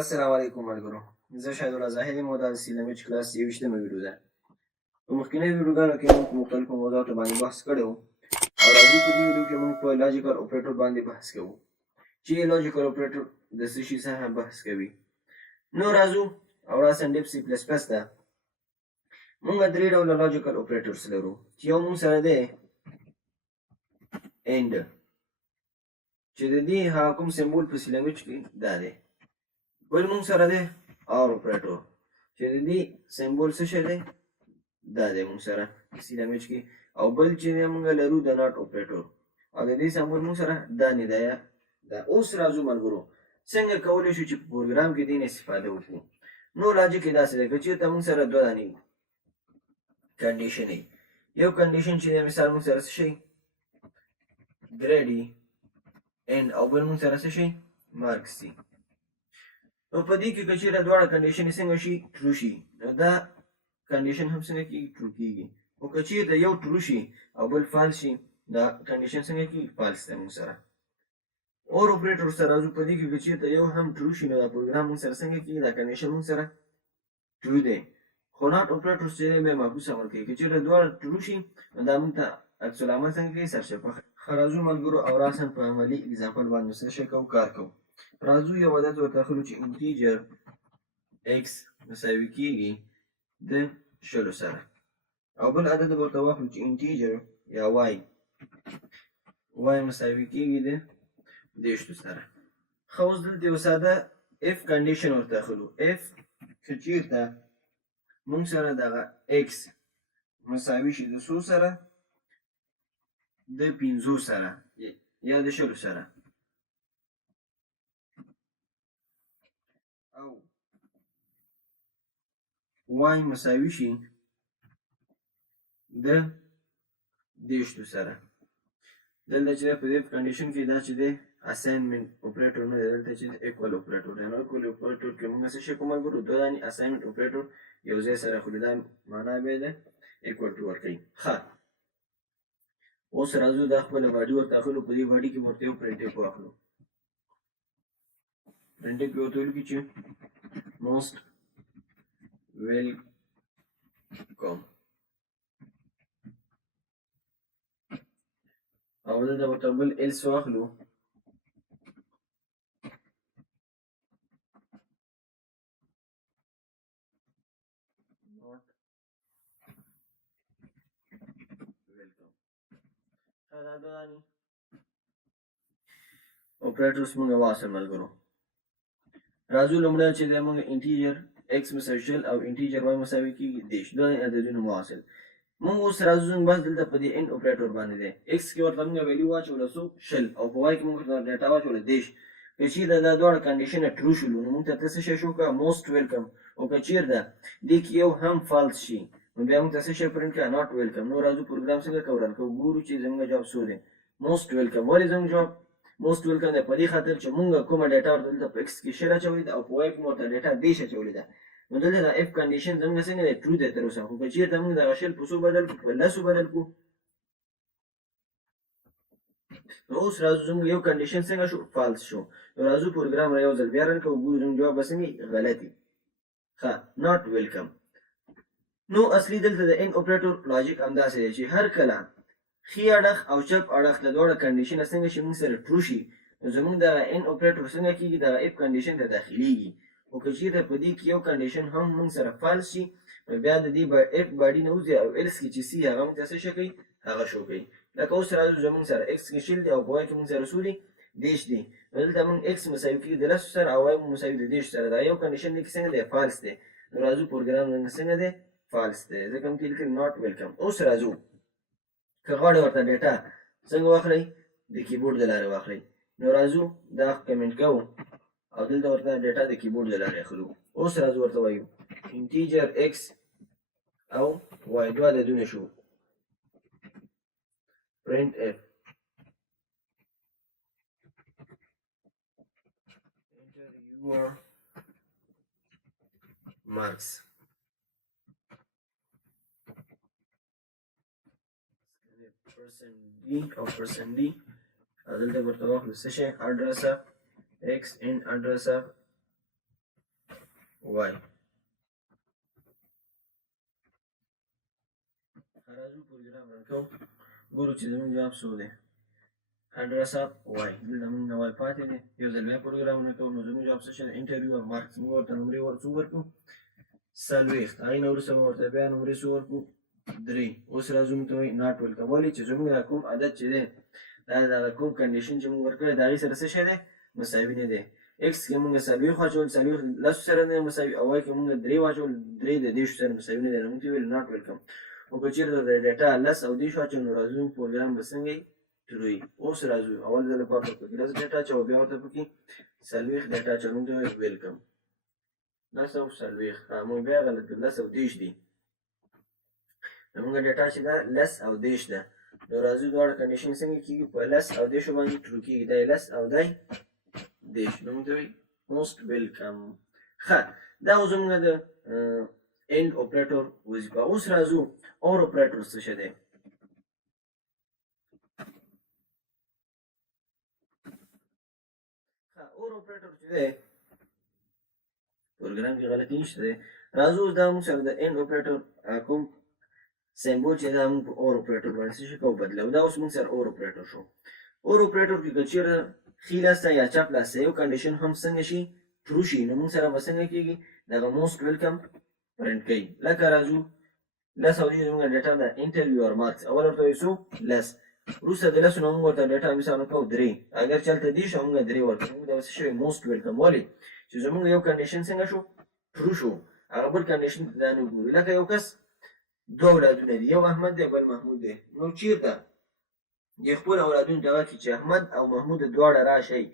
السلام علیکم ملګرو. زه شاهد الله زاهد یم او دا د سی لنګویج کلاس 23مه ویډیو ده. په مخکینیو ویډیوګانو کې موږ په مختلفو موضوعاتو باندې بحث کړی و او راځو په دې ویډیو کې موږ په لاجیکل اپریټر باندې بحث کوو چې لاجیکل اپریټر د څه شي څخه بحث کوي. نو راځو او راسه ډیپ سی پلس پلس ته. موږ درې ډوله لاجیکل اپریټرز لرو چې یو موږ سره دی اینډ چې د دې هغه کوم سمبول په سی لنګویج کې دا دی. بل موږ سره دی اور اپریټر چې د دې سمبول څه شی دی دا دی موږ سره سی لنګویج کې. او بل چې موږ لرو د ناٹ اپریټر او د دې سمبول موږ سره دا نه دی. دا اوس راځو ملګرو څنګه کولی شو چې په پروګرام کې دین استفاده وکړو. نو لاجیک یې داسې دی که چېرته موږ سره دوه دانې کنډیشن یو کنډیشن چې دی مثال موږ سره څه شی ګریډي اینډ او بل موږ سره څه شی مارکس دي. نو په دې کې که چېرته دواړه کنډیشن څنګه شي ټرو شي نو دا کنډیشن هم څنګه کېږي ټرو کېږي. خو که چېرته یو ټرو شي او بل فالس شي دا کنډیشن څنګه کېږي فالس دی موږ سره. اور اپریټر سره راځو په دې کې که چېرته یو هم ټرو شي نو دا پروګرام موږ سره څنګه کېږي دا کنډیشن موږ سره ټرو دی. خو ناٹ اپریټر چې دی بیا معکوس عمل کوي. که چېرته دواړه ټرو شي نو دا موږ ته عکس العمل څنګه کوي سرچپه. ښه راځو ملګرو او راسن په عملي اګزامپل باندې څه شی کوو کار کوو. راځو یو عدد ورته اخلو چې انټیجر ایکس مساوي کېږي د 20 سره او بل عدد ورته واخلو چې انټیجر یا وای مساوي کېږي د 10 سره. ښه اوس دلته یو ساده اف کنډیشن ورته اخلو. اف که چېرته موږ سره دغه ایکس مساوي شي د 100 سره د 50 سره یا د 20 سره او وای مساوي شي د 10 سره. دلته چې په دې کنډیشن کې دا چې دی اساینمنټ اپریټر نه دی، دلته چې ایکوال اپریټر دی. نو ایکوال اپریټر کې موږ څه شی کوو ملګرو دوه دانې اساینمنټ اپریټر یو ځای سره اخلو. دا معنا بیا د ایکوال ټو ورکوي. ښه اوس راځو دا خپله باډي ورته اخلو. په دې باډي کې ورته یو پرنټیف واخلو. پرنټیف کې ورته ولیکو چې موسټ ویلکم او دلته ورته بل ایلس واخلو. اپریټرز موږ واصل ملګرو. راځو لومړی چې دی موږ انټیجر ایکس مساوي 20 او انټیجر وای مساوي کېږي 10 دوه عددونه واصل. موږ اوس راځو بس دلته په دې ان اپریټر باندې دی. ایکس کې ورته موږ ویلیو واچوله 20 او په وای کې موږ ورته ډیټا واچوله 10. که چېرته دا دواړه کنډیشنه ټرو شولو نو موږ ته څه شی شو که موسټ ویلکم. او که چېرته دې کې یو هم فالس شي نو بیا موږ ته څه شی پرنټ کړه ناٹ ویلکم. نو راځو پروګرام څنګه کوو رن کوو. ګورو چې زموږ جواب څو دی موسټ ویلکم. ولې زموږ جواب موسټ ویلکم دی؟ په دې خاطر چې موږ کومه ډیټا ورته دلته په ایکس کې 20 اچولې ده او په وای کې مو ورته ډیټا 10 اچولې ده. نو دلته دا اف کنډیشن زموږ څنګه دی ټرو دی تر اوسه. خو که چېرته موږ دغه شل په څو بدل کړو په 10 بدل کړو نو اوس راځو زموږ یو کنډیشن څنګه شو فالس شو. نو راځو پروګرام را یو ځل بیا رن کوو. ګورو زموږ جواب به څنګه غلط وي. ښه ناٹ ویلکم. نو اصلي دلته د ان اپریټر لاجیک همداسې دی چې هر کله ښي اړخ او چپ اړخ د دواړه کنډیشنه څنګه شي موږ سره ټرو شي نو زموږ دغه ان اپریټر څنګه کېږي دغه اف کنډیشن ته داخلېږي. خو که چېرته په دې کې یو کنډیشن هم موږ سره فالس شي نو بیا د دې اف باډي نه وځي او ایلس کې چې سي هغه موږ ته څه شی کوي هغه شو کوي. لکه اوس راځو زموږ سره ایکس کې 20 دی او په وای کې موږ سره څو دي 10 دی. نو دلته موږ ایکس مساوي کېږي د 10 سره او وای مساوي د 10 سره. دا یو کنډیشن دی کې څنګه دی فالس دی. نو راځو پروګرام څنګه دی فالس دی ځکه موږ کې لیکلي ناٹ ویلکم. اوس راځو که غواړئ ورته ډیټا څنګه واخلئ د کیبورډ د لارې واخلئ. نو راځو دا کمنټ کوو او دلته ورته ډیټا د کیبورډ د لارې اخلو. اوس راځو ورته وایو انټیجر ایکس او وای دوه عددونه شو print f enter your marks %d او %d دلته ورته واخلو څه شی address of x and address of وای راځو پروګرام رن کوو ګورو چې زموږ جواب څو دی address of وای دلته موږ نه وای پاتې دی یو ځل بیا پروګرامونه کوو نو زموږ جواب څه شي انټرویو او مارکس موږ ورته نمرې څو ورکړو 40 هغې نه وروسته به ورته بیا نمرې څو ورکړو 3 اوس راځو موږ ته وایي ناټ ویلکم ولې چې زموږ دا کوم عدد چې دی دا دغه کوم کنډیشن چې موږ ورکړی د هغې سره څه شی دی مساوي نه دی ایکس کې موږ 40 واچول 40 لسو سره نه مساوي او واي کې موږ 3 واچول 3 د دېرشو سره مساوي نه دی نو موږ ته ویل ناټ ویلکم او که چېرته د ډیټا لس او دېرش واچوو نو راځو پروګرام به څنګه ترو وي اوس راځو اول ځل لپاره پکې لس ډیټا اچوو بیا ورته پکې 40 ډیټا اچوو موږ ته ویل ویلکم لس او 40 موږ بیا غلط کړو لس او دېرش دي زموږ ډیټا چې ده لس او دېرش ده نو راځو دواړه کنډیشن څنګه کېږي په لس او دېرشو باندې ټرو کېږي دی لس او دی دېرش نو موږ ته وایي موسټ ویلکم ښه دا اوس زموږ د اینډ اپریټور وظیفه اوس راځو اور اپریټور څه شی دی اور اپریټور چې دی پروګرام کې غلطي نشته دی راځو دا موږ سره د اینډ اپریټور کوم سمبول چې دا موږ په اور اپریټور باندې څه شي کوو بدلوو دا اوس موږ سره اور اپریټور شو اور اپریټور کې که چېرته ښي لاس ته یا چپ لاس ته یو کنډیشن هم څنګه شي ترو شي نو موږ سره به څنګه کېږي دغه موسټ ویلکم پرنټ کوي لکه راځو لس او دېرش زموږ ډیټا ده انټرویو اور مارکس اول ورته وایو څو لس وروسته د لسو نه موږ ورته ډیټا مثال ورکوو 3 اگر چلته دېرش او موږ 3 ورکړو موږ دا څه شوی موسټ ویلکم ولې چې زموږ یو کنډیشن څنګه شو ترو شو هغه بل کنډیشن ته دا نه ګورو لکه یو کس دوه اولادونه دي یو احمد دی بل محمود دی نو چېرته د خپل اولادونو دغه کې چې احمد او محمود دواړه راشئ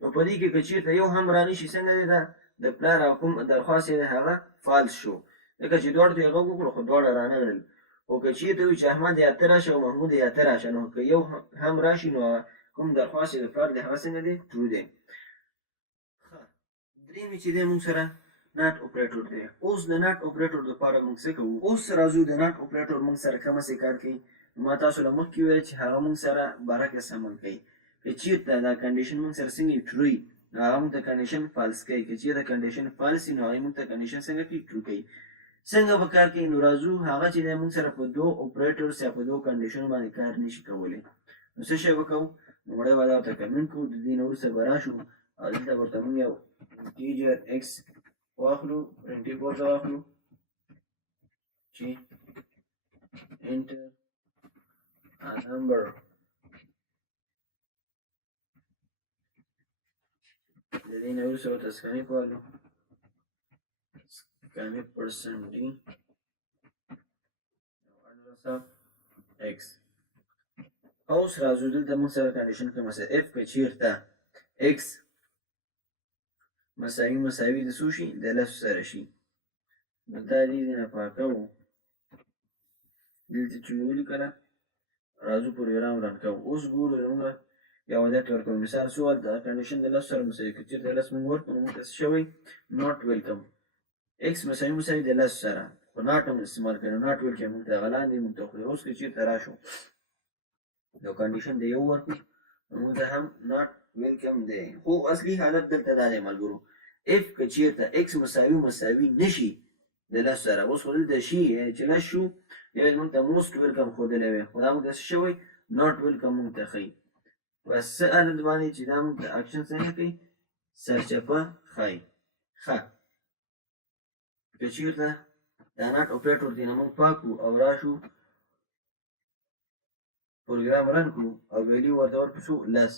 نو په دې کې که چېرته یو هم رانشي څنګه دی دا د پلار او کوم درخواست یې دی هغه فالس شو لکه چې دواړو ته یې غږ وکړو خو دواړه رانغلل خو که چېرته وي چې احمد یا ته راشه او محمود یا ته راشه نو که یو هم راشي نو کوم درخواست یې د پلار دی هغه څنګه دی ترو دی ښه درېیمې چې دی موږ سره ناټ اپریټور دی اوس د ناټ اپریټور دپاره موږ څه کوو اوس راځو د ناټ اپریټور موږ سره کمسې کار کوي ما تاسو له مخکې ویل چې هغه موږ سره برعکس عمل کوي که چېرته دا کنډیشن موږ سره څنګه ترو وي نو هغه موږ ته کنډیشن فالس کوي که چېرته کنډیشن فالس وي نو هغې موږ ته کنډیشن څنګه کوي ترو کوي څنګه به کار کوي نو راځو هغه چې دی موږ سره په دوه اپریټرس یا په دوه کنډیشنو باندې کار نشي کولی نو څه شی به کوو لومړی به دا ورته کمنټ کوو د دې نه وروسته به راشو او دلته ورته موږ یو انټیجر ایکس واخلو پرنټیف ورته واخلو چې انټر a number د دې نه وروسته ورته سکانې کوالو سکانې پرسنټ ډي address of x اوس راځو دلته موږ سره کنډیشن کومه سره اف که چېرته x مساوي د څو شي د لسو سره شي نو دا دې نه پاکوو دلته چې ولیکله راځو پروګرام رن کوو اوس ګورو زموږ یو عادت ورکوو مثال سوال د کنډیشن د لسو سره مساوي که چېرته لس موږ ورکړو نو موږ ته څه شوی ناټ ویلکم ایکس مساوي د لسو سره خو ناټ هم استعمال کوي نو ناټ ویلکم موږ ته هغه لاندې موږ ته وښیي اوس که چېرته راشو یو کنډیشن د یو ورکړو نو موږ ته هم ناټ ویلکم دی خو اصلي حالت دلته دا دی ملګرو اف که چېرته ایکس مساوي نشي د لسو سره اوس خو دلته شي چې لس شو یو موږ ته موسټ ویلکم ښودلی وی خو دا موږ ته څه شوی ناټ ویلکم موږ ته ښیي بس څه حالت باندې چې دا موږ ته اکشن څنګه کوي سرچپه ښایي ښه که چېرته دا ناټ اپریټور دی نه موږ پاک کړو او راشو پروګرام رن کړو او ویلیو ورته ورکړو لس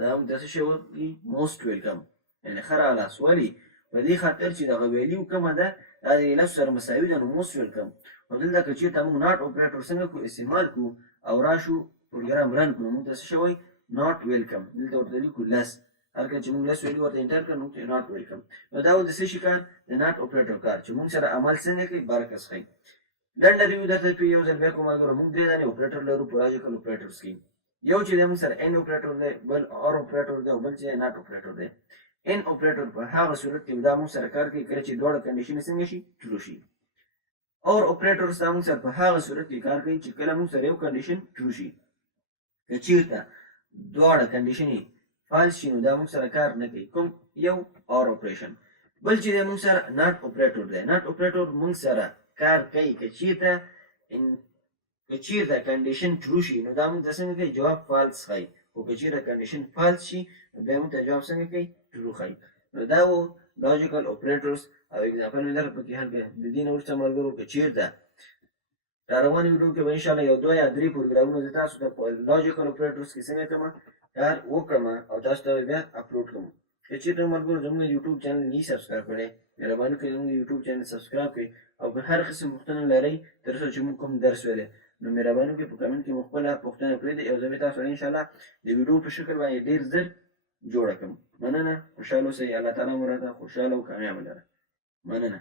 دا موږ ته څه شی ورکړي موسټ ویلکم یعنې ښه راغلاست ولې په دې خاطر چې دغه ویلیو کومه ده دا د لسو سره مساوي ده نو موسټ ویلکم نو دلته که چېرته موږ ناټ اپریټور څنګه کړو استعمال کړو او راشو پروګرام رن کړو موږ ته څه شوی ناټ ویلکم دلته ورته لیکو لس هر کله چې موږ لس ویلیو ورته انټر کړو نو ناټ ویلکم نو دا د څه شي کار د ناټ اپریټور کار چې موږ سره عمل څنګه کوي برعکس ښیي لنډه ریویو درته کوي یو ځل بیا کوم ملګرو موږ درې دانې اپریټر لرو په لاجیکل اپریټرز کې یو چې دی موږ سره ان اپریټور دی بل اور اپریټور دی او بل چې ناټ اپریټور دی ان اپریټور په هغه صورت کې دا موږ سره کار کوي کله چې دواړه کنډیشنې څنګه شي ترو شي اور اپریټرز دا موږ سره په هغه صورت کې کار کوي چې کله موږ سره یو کنډیشن ترو شي که چېرته دواړه کنډیشنې فالس شي نو دا موږ سره کار نه کوي کوم یو اور اپریشن بل چې موږ سره ناٹ اپریټور دی. ناٹ اپریټور موږ سره کار کوي که چیرته کنډیشن ټرو شي نو دا موږ ته څنګه کوي جواب فالس ښایي، خو که چیرته کنډیشن فالس شي نو بیا موږ ته جواب څنګه کوي ټرو ښایي. نو دا و لاجیکل اپریټرز او اګزامپل مې در پکې حل کړی. د دې نه وروسته ملګرو که چیرته را روانې ویډیو کې به انشاءالله یو 2 یا 3 پروګرامونه زه تاسو ته په لاجیکل اپریټرز کې څنګه کوم کار وکړم او تاسو ته بیا اپلوډ کوم. که چیرته ملګرو زموږ یوټیوب چینل نه سبسکرایب کړی مهرباني کړئ زموږ یوټیوب چینل سبسکرایب کړئ او که هر قسم پوښتنه لرئ تر څو چې موږ کوم درس ویلی نو مهرباني وکړئ په کمنټ کې مو خپله پوښتنه پرېږدئ او زه به تاسو سره انشاءالله د ویډیو په شکل باندې ډېر زر جوړه کړم. مننه، خوشحاله اوسئ، الله تعالی مو راته خوشحاله او کامیابه لره. مننه.